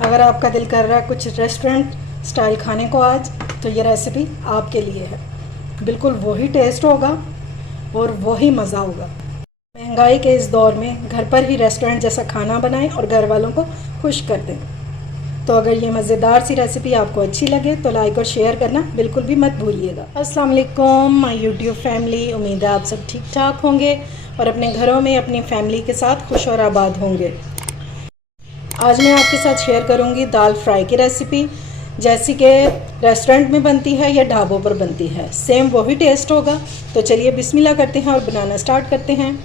अगर आपका दिल कर रहा है कुछ रेस्टोरेंट स्टाइल खाने को आज, तो ये रेसिपी आपके लिए है। बिल्कुल वही टेस्ट होगा और वही मज़ा होगा। महंगाई के इस दौर में घर पर ही रेस्टोरेंट जैसा खाना बनाएं और घर वालों को खुश कर दें। तो अगर ये मज़ेदार सी रेसिपी आपको अच्छी लगे तो लाइक और शेयर करना बिल्कुल भी मत भूलिएगा। अस्सलाम वालेकुम माय यूट्यूब फैमिली, उम्मीद है आप सब ठीक ठाक होंगे और अपने घरों में अपनी फैमिली के साथ खुश और आबाद होंगे। आज मैं आपके साथ शेयर करूंगी दाल फ्राई की रेसिपी, जैसी कि रेस्टोरेंट में बनती है या ढाबों पर बनती है, सेम वही टेस्ट होगा। तो चलिए बिस्मिल्लाह करते हैं और बनाना स्टार्ट करते हैं।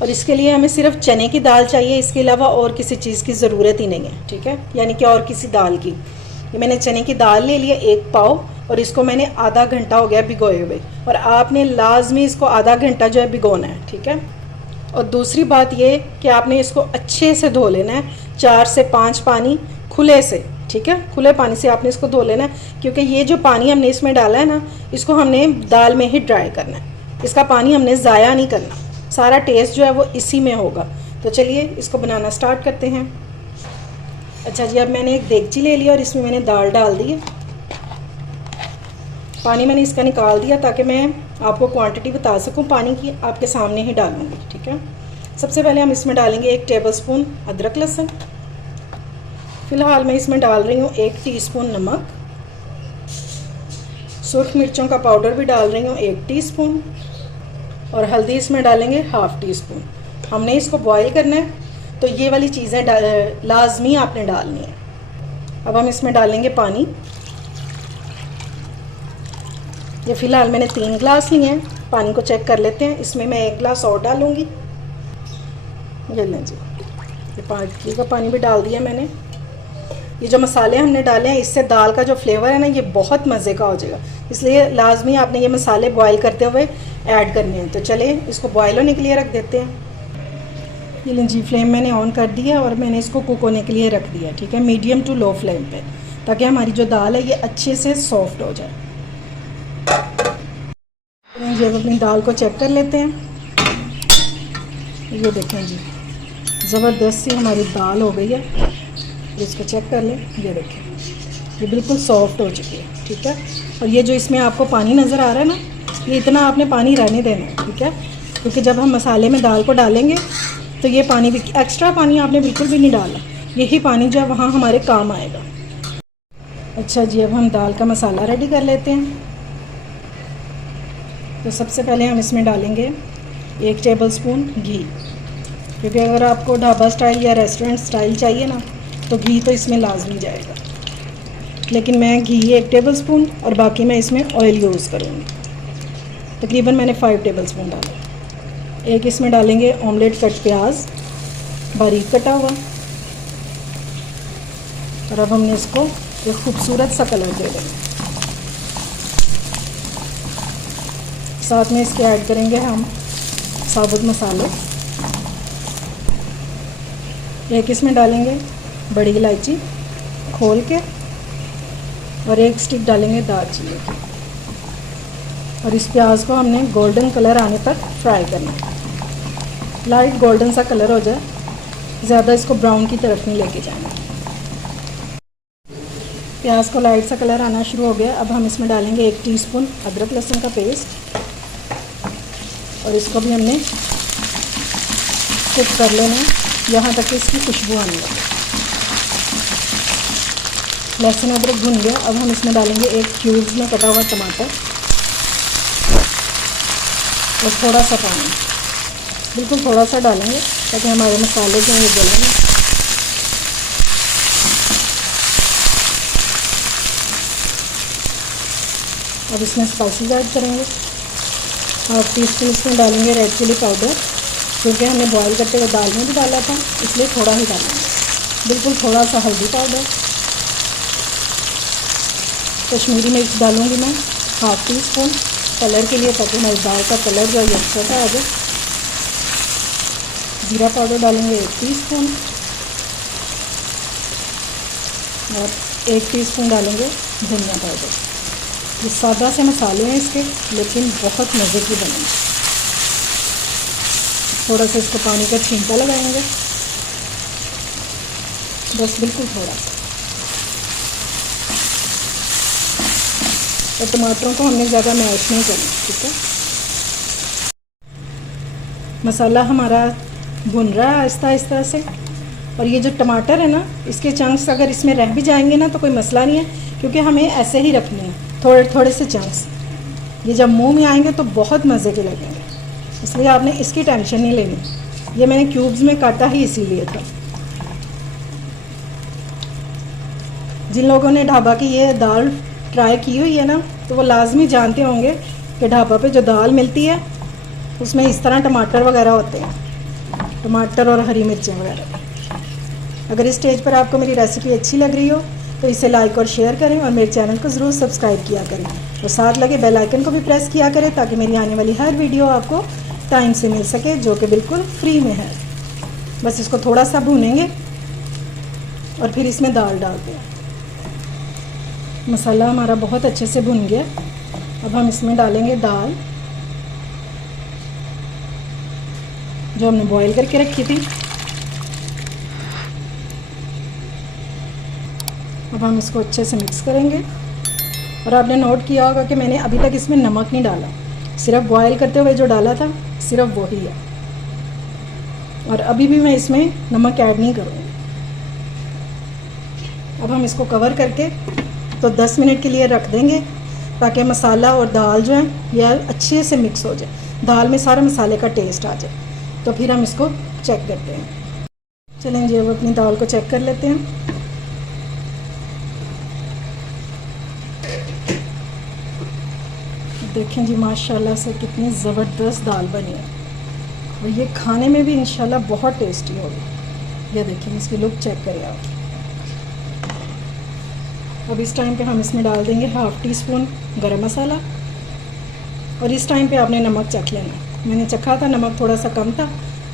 और इसके लिए हमें सिर्फ चने की दाल चाहिए, इसके अलावा और किसी चीज़ की ज़रूरत ही नहीं है, ठीक है, यानी कि और किसी दाल की। ये मैंने चने की दाल ले लिया 1 पाव और इसको मैंने आधा घंटा हो गया भिगोए हुए, और आपने लाजमी इसको आधा घंटा जो है भिगोना है, ठीक है। और दूसरी बात ये कि आपने इसको अच्छे से धो लेना है, 4 से 5 पानी खुले से, ठीक है, खुले पानी से आपने इसको धो लेना है, क्योंकि ये जो पानी हमने इसमें डाला है ना, इसको हमने दाल में ही ड्राई करना है। इसका पानी हमने ज़ाया नहीं करना, सारा टेस्ट जो है वो इसी में होगा। तो चलिए इसको बनाना स्टार्ट करते हैं। अच्छा जी, अब मैंने एक देगची ले लिया और इसमें मैंने दाल डाल दी है। पानी मैंने इसका निकाल दिया ताकि मैं आपको क्वांटिटी बता सकूं पानी की, आपके सामने ही डालूंगी, ठीक है। सबसे पहले हम इसमें डालेंगे 1 टेबलस्पून अदरक लहसुन। फ़िलहाल मैं इसमें डाल रही हूँ 1 टीस्पून नमक। सुर्ख मिर्चों का पाउडर भी डाल रही हूँ 1 टीस्पून, और हल्दी इसमें डालेंगे 1/2 टीस्पून। हमने इसको बॉईल करना है, तो ये वाली चीज़ें लाजमी आपने डालनी है। अब हम इसमें डालेंगे पानी। ये फ़िलहाल मैंने 3 गिलास लिए हैं, पानी को चेक कर लेते हैं। इसमें मैं 1 गिलास और डालूँगी। ये लें जी, ये पानी का पानी भी डाल दिया मैंने। ये जो मसाले हमने डाले हैं, इससे दाल का जो फ्लेवर है ना, ये बहुत मज़े का हो जाएगा, इसलिए लाजमी आपने ये मसाले बॉईल करते हुए ऐड करने हैं। तो चलिए इसको बॉईल होने के लिए रख देते हैं। ये जी, फ्लेम मैंने ऑन कर दिया और मैंने इसको कुक होने के लिए रख दिया, ठीक है, मीडियम टू लो फ्लेम पे, ताकि हमारी जो दाल है ये अच्छे से सॉफ्ट हो जाए। जब अपनी दाल को चेक कर लेते हैं, ये देखें जी, ज़बरदस्त सी हमारी दाल हो गई है। इसको चेक कर लें, ये देखें, ये बिल्कुल सॉफ्ट हो चुकी है, ठीक है। और ये जो इसमें आपको पानी नज़र आ रहा है ना, ये इतना आपने पानी रहने देना है, ठीक है, क्योंकि जब हम मसाले में दाल को डालेंगे तो ये पानी भी, एक्स्ट्रा पानी आपने बिल्कुल भी नहीं डाला, यही पानी जो है वहाँ हमारे काम आएगा। अच्छा जी, अब हम दाल का मसाला रेडी कर लेते हैं। तो सबसे पहले हम इसमें डालेंगे 1 टेबलस्पून घी, क्योंकि अगर आपको ढाबा स्टाइल या रेस्टोरेंट स्टाइल चाहिए ना, तो घी तो इसमें लाजमी जाएगा, लेकिन मैं घी 1 टेबलस्पून और बाकी मैं इसमें ऑयल यूज़ करूँगी। तकरीबन मैंने 5 टेबलस्पून डाला। 1 इसमें डालेंगे ऑमलेट कट प्याज, बारीक कटा हुआ, और अब हमने इसको एक खूबसूरत सा कलर दे देंगे। साथ में इसके ऐड करेंगे हम साबुत मसाले। 1 इसमें डालेंगे बड़ी इलायची खोल के, और 1 स्टिक डालेंगे दालचीनी की। और इस प्याज को हमने गोल्डन कलर आने तक फ्राई करना है, लाइट गोल्डन सा कलर हो जाए, ज़्यादा इसको ब्राउन की तरफ नहीं लेके जाना। प्याज को लाइट सा कलर आना शुरू हो गया। अब हम इसमें डालेंगे 1 टीस्पून अदरक लहसुन का पेस्ट, और इसको भी हमने कुक कर लेना है यहाँ तक कि इसकी खुशबू आने लगे। लहसुन अदरक भुन गया। अब हम इसमें डालेंगे 1 क्यूब्स में कटा हुआ टमाटर और थोड़ा सा पानी, बिल्कुल थोड़ा सा डालेंगे ताकि हमारे मसाले जो हैं ये गलें। अब इसमें स्पाइसेस ऐड करेंगे। 1/2 टीस्पून इसमें डालेंगे रेड चिली पाउडर, क्योंकि हमने बॉईल करते हुए दाल में भी डाला था, इसलिए थोड़ा ही डालेंगे। बिल्कुल थोड़ा सा हल्दी पाउडर, कश्मीरी मिर्च डालूँगी मैं 1/2 टीस्पून कलर के लिए, ताकि हमारी दाल का कलर जो है अच्छा सा आ जाए। जीरा पाउडर डालेंगे 1 टीस्पून, और 1 टीस्पून डालेंगे धनिया पाउडर। ये सादा से मसाले हैं इसके, लेकिन बहुत मज़े की बनेंगे। थोड़ा सा इसको पानी का छींटा लगाएंगे। बस बिल्कुल थोड़ा सा। और टमाटरों को हमने ज़्यादा मैश नहीं करना, ठीक है। मसाला हमारा भुन रहा है आहिस्ता आहिस्ता से। और ये जो टमाटर है ना, इसके चंक्स अगर इसमें रह भी जाएंगे ना तो कोई मसला नहीं है, क्योंकि हमें ऐसे ही रखने हैं थोड़े थोड़े से चंक्स। ये जब मुंह में आएंगे तो बहुत मज़े के लगेंगे, इसलिए आपने इसकी टेंशन नहीं लेनी। ये मैंने क्यूब्स में काटा ही इसीलिए था। जिन लोगों ने ढाबा की ये दाल ट्राई की हुई है ना, तो वो लाजमी जानते होंगे कि ढाबा पे जो दाल मिलती है उसमें इस तरह टमाटर वगैरह होते हैं, टमाटर और हरी मिर्चें वगैरह। अगर इस स्टेज पर आपको मेरी रेसिपी अच्छी लग रही हो तो इसे लाइक और शेयर करें और मेरे चैनल को ज़रूर सब्सक्राइब किया करें और साथ लगे बेल आइकन को भी प्रेस किया करें, ताकि मेरी आने वाली हर वीडियो आपको टाइम से मिल सके, जो कि बिल्कुल फ्री में है। बस इसको थोड़ा सा भूनेंगे और फिर इसमें दाल डालते हैं। मसाला हमारा बहुत अच्छे से भुन गया। अब हम इसमें डालेंगे दाल जो हमने बॉईल करके रखी थी। अब हम इसको अच्छे से मिक्स करेंगे। और आपने नोट किया होगा कि मैंने अभी तक इसमें नमक नहीं डाला, सिर्फ बॉईल करते हुए जो डाला था सिर्फ वही है। और अभी भी मैं इसमें नमक ऐड नहीं करूँगी। अब हम इसको कवर करके तो 10 मिनट के लिए रख देंगे, ताकि मसाला और दाल जो है यह अच्छे से मिक्स हो जाए, दाल में सारा मसाले का टेस्ट आ जाए। तो फिर हम इसको चेक करते हैं। चलें जी, अब अपनी दाल को चेक कर लेते हैं। देखें जी, माशाल्लाह से कितनी ज़बरदस्त दाल बनी है और ये खाने में भी इंशाल्लाह बहुत टेस्टी होगी। ये देखें, इसकी लुक चेक करिए आप। अब इस टाइम पे हम इसमें डाल देंगे 1/2 टीस्पून गरम मसाला। और इस टाइम पे आपने नमक चख लेना। मैंने चखा था, नमक थोड़ा सा कम था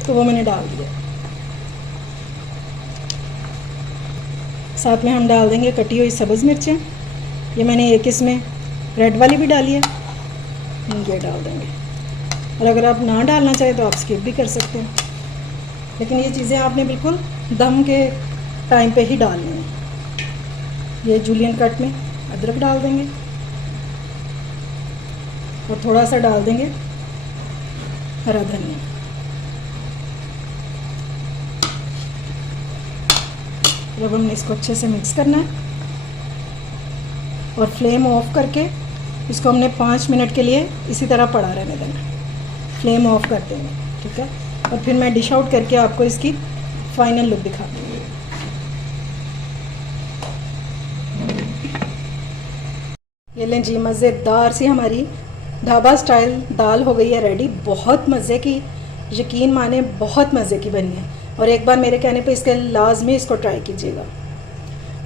तो वो मैंने डाल दिया। साथ में हम डाल देंगे कटी हुई सब्ज़ मिर्चें। ये मैंने एक इसमें रेड वाली भी डाली है, ये डाल देंगे। और अगर आप ना डालना चाहें तो आप स्किप भी कर सकते हैं, लेकिन ये चीज़ें आपने बिल्कुल दम के टाइम पे ही डालनी है। ये जूलियन कट में अदरक डाल देंगे और थोड़ा सा डाल देंगे हरा धनिया। अब हमने इसको अच्छे से मिक्स करना है और फ्लेम ऑफ करके इसको हमने 5 मिनट के लिए इसी तरह पड़ा रहने देना। फ्लेम ऑफ कर देंगे, ठीक है। और फिर मैं डिश आउट करके आपको इसकी फाइनल लुक दिखा दूँगी। ये लें जी, मज़ेदार सी हमारी ढाबा स्टाइल दाल हो गई है रेडी। बहुत मज़े की, यकीन माने बहुत मज़े की बनी है। और एक बार मेरे कहने पे इसके लाजमी इसको ट्राई कीजिएगा।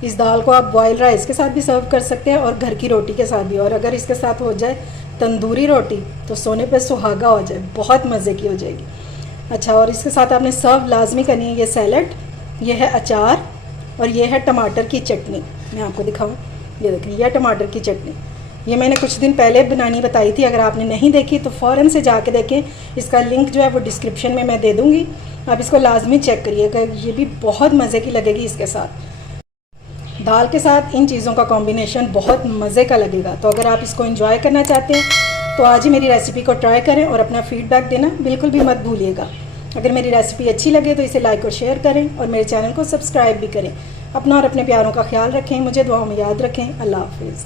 इस दाल को आप बॉयल राइस के साथ भी सर्व कर सकते हैं और घर की रोटी के साथ भी। और अगर इसके साथ हो जाए तंदूरी रोटी तो सोने पे सुहागा हो जाए, बहुत मज़े की हो जाएगी। अच्छा, और इसके साथ आपने सर्व लाजमी करनी है ये सैलड, ये है अचार और ये है टमाटर की चटनी। मैं आपको दिखाऊँ, ये देखें, यह टमाटर की चटनी। ये मैंने कुछ दिन पहले बनानी बताई थी। अगर आपने नहीं देखी तो फ़ौरन से जाके देखें। इसका लिंक जो है वो डिस्क्रिप्शन में मैं दे दूँगी, आप इसको लाजमी चेक करिएगा। ये भी बहुत मज़े की लगेगी। इसके साथ दाल के साथ इन चीज़ों का कॉम्बिनेशन बहुत मज़े का लगेगा। तो अगर आप इसको एंजॉय करना चाहते हैं तो आज ही मेरी रेसिपी को ट्राई करें और अपना फीडबैक देना बिल्कुल भी मत भूलिएगा। अगर मेरी रेसिपी अच्छी लगे तो इसे लाइक और शेयर करें और मेरे चैनल को सब्सक्राइब भी करें। अपना और अपने प्यारों का ख्याल रखें, मुझे दुआओं में याद रखें। अल्लाह हाफिज़।